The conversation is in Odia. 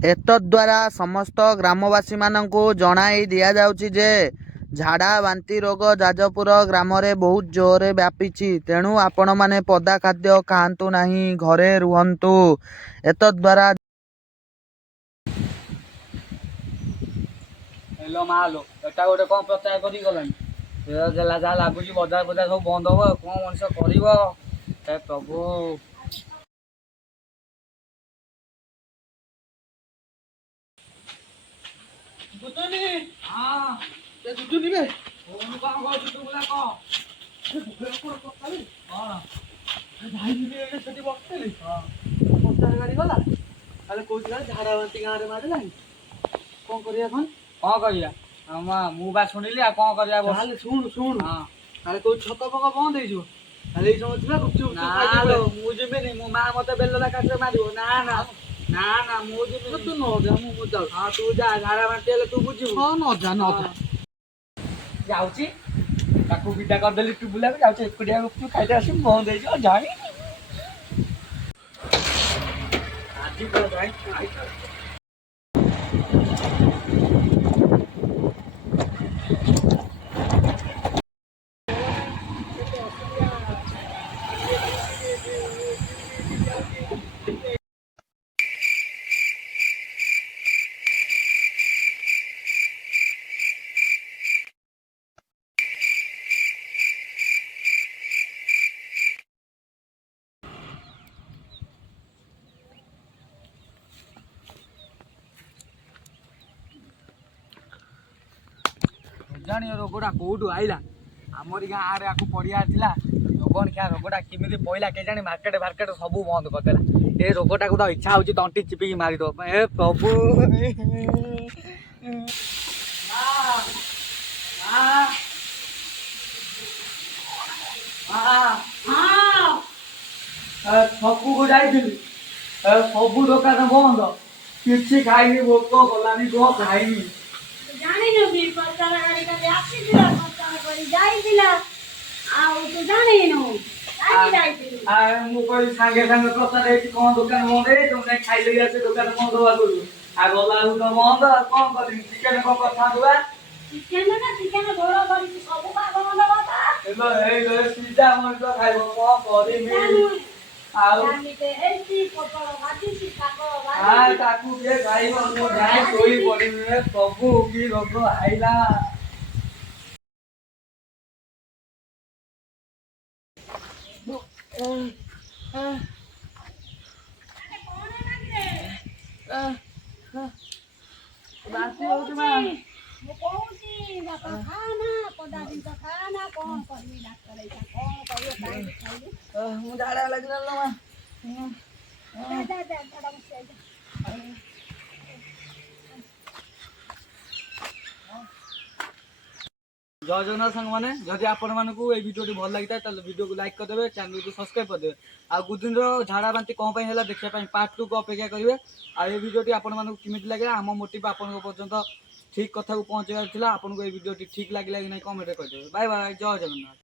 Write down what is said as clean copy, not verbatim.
ଏତଦ୍ୱାରା ସମସ୍ତ ଗ୍ରାମବାସୀମାନଙ୍କୁ ଜଣାଇ ଦିଆଯାଉଛି ଯେ ଝାଡ଼ା ବାନ୍ତି ରୋଗ ଯାଜପୁର ଗ୍ରାମରେ ବହୁତ ଜୋରରେ ବ୍ୟାପିଛି। ତେଣୁ ଆପଣମାନେ ପଦା ଖାଦ୍ୟ ଖାଆନ୍ତୁ ନାହିଁ, ଘରେ ରୁହନ୍ତୁ। ଏତଦ୍ୱାରା ହେଲୋ ମାଲୋ ଏଟା ଗୋଟେ କ'ଣ ପ୍ରଚାର କରିକି ଗଲାଣି। ଯାହା ଲାଗୁଛି ବଜାର ବଜାର ସବୁ ବନ୍ଦ ହବ। ଆଉ କ'ଣ ମଣିଷ କରିବ? ହେ ପ୍ରଭୁ। ଝାଡ଼ା ବାନ୍ତି ଗାଁରେ ମାରିଲାଣି। କ'ଣ କରିବା କ'ଣ? କ'ଣ କରିବା? ମୁଁ ବା ଶୁଣିଲି ଆଉ କ'ଣ କରିବା? ତାହେଲେ ଶୁଣୁ ତାହେଲେ କୋଉ ଛକ ଫକ ବନ୍ଦ ହେଇଯିବ। ତାହେଲେ ଏଇ ସମୟ ଥିଲା ଗୁପଚୁପ ମୁଁ ଯିବିନି। ମୋ ମା ମତେ ବେଲନା କାଠିରେ ମାରିବ। ନା ମୁଁ ଯିବିନି। ତୁ ନ ଯା, ମୁଁ ଯାଉଛି। ହଁ ତୁ ଯା, ଝାଡ଼ା ବାନ୍ତି ହେଲେ ତୁ ବୁଝିବୁ। ହଁ ନ ଯା। ଯାଉଛି ତାକୁ ବିଦା କରିଦେଲି ତୁ ବୁଲାକୁ ଯାଉଛି ଏକୁଟିଆ ଗୁପଚୁପ ଖାଇତେ ଆସିବି। ବନ୍ଦ ହେଇଯିବ ଜାଣି ଆଜି ଜାଣି ରୋଗଟା କୋଉଠୁ ଆଇଲା? ଆମରି ଗାଁରେ ଆକୁ ପଡ଼ିଆ ଥିଲା। ରୋଗଣିଆ ରୋଗଟା କେମିତି ପଇଲା କେଜାଣି? ମାର୍କେଟ ସବୁ ବନ୍ଦ କରିଦେଲା। ଏ ରୋଗଟାକୁ ତ ଇଚ୍ଛା ହଉଛି ତଣ୍ଟି ଚିପିକି ମାରିଦବ। ଏ ପ୍ରଭୁ। ଛକକୁ ଯାଇଥିଲି, ସବୁ ଦୋକାନ ବନ୍ଦ। କିଛି ଖାଇନି, ଭୋକ କଲାନି, କ'ଣ ଖାଇନି। ଜାଣିନୁ ପ୍ରଚାର ଗାଡ଼ି କାଲି ଆସିଥିଲା, ପ୍ରଚାର କରି ଯାଇଥିଲା। ଆଉ ତୁ ଜାଣିନୁ ଯାଇଥିଲୁ। ମୁଁ କହିଲି ସାଙ୍ଗେ ପ୍ରଚାର ହେଇଛି କ'ଣ ଦୋକାନ ବନ୍ଦ ହେଇଛି, ତମେ ଯାଇ ଖାଇଦେଇ ଆସେ ଦୋକାନ ବନ୍ଦ ହବା କରୁ। ଆଉ ଗଲା ବେଳକୁ ତ ବନ୍ଦ। ଆଉ କ'ଣ କରିବି? ଚିକେନ କ'ଣ କରିଥାନ୍ତୁ ବା? ଚିକେନ ଘୋଳ କରିକି ସବୁ ଭାଗ ବନ୍ଦ କଥା। ସିଝା ମଣିଷ ଖାଇବ, କ'ଣ କରିବି? ଆଉ ତାକୁ କିଏ ଖାଇବ? ମୁଁ ଯାଇ ଶୋଇ ପଡିବି। ପ୍ରଭୁ କି ରୋଗ ଆଇଲା। ବାନ୍ତି ହଉଛି ମା। ମୁଁ କହୁଛି ବାପା ଖାନା, ପଦା ଜିନିଷ ଖାନା। କ'ଣ କରିବି? ଡାକ୍ତର ଏଇଟା କ'ଣ କରିବ? ଖାଇବି ମୁଁ ଝାଡ଼ା ଲାଗିଲା ମା। ଜୟ ଜଗନ୍ନାଥ ସାଙ୍ଗମାନେ, ଯଦି ଆପଣମାନଙ୍କୁ ଏଇ ଭିଡ଼ିଓଟି ଭଲ ଲାଗିଥାଏ ତାହେଲେ ଭିଡ଼ିଓକୁ ଲାଇକ୍ କରିଦେବେ, ଚ୍ୟାନେଲକୁ ସବସ୍କ୍ରାଇବ୍ କରିଦେବେ। ଆଉ ଗୁଦିନର ଝାଡ଼ା ବାନ୍ତି କ'ଣ ପାଇଁ ହେଲା ଦେଖିବା ପାଇଁ ପାର୍ଟ 2କୁ ଅପେକ୍ଷା କରିବେ। ଆଉ এই ଭିଡ଼ିଓଟି ଆପଣମାନଙ୍କୁ କେମିତି ଲାଗିଲା? ଆମ ମୋଟିଭ୍ ଆପଣଙ୍କ ପର୍ଯ୍ୟନ୍ତ ଠିକ୍ କଥାକୁ ପହଞ୍ଚାଇବାର ଥିଲା। ଆପଣଙ୍କୁ এই ଭିଡ଼ିଓଟି ଠିକ୍ ଲାଗିଲା କି ନାହିଁ କମେଣ୍ଟରେ କହିଦେବେ। ବାଏ ବାଏ, ଜୟ ଜଗନ୍ନାଥ।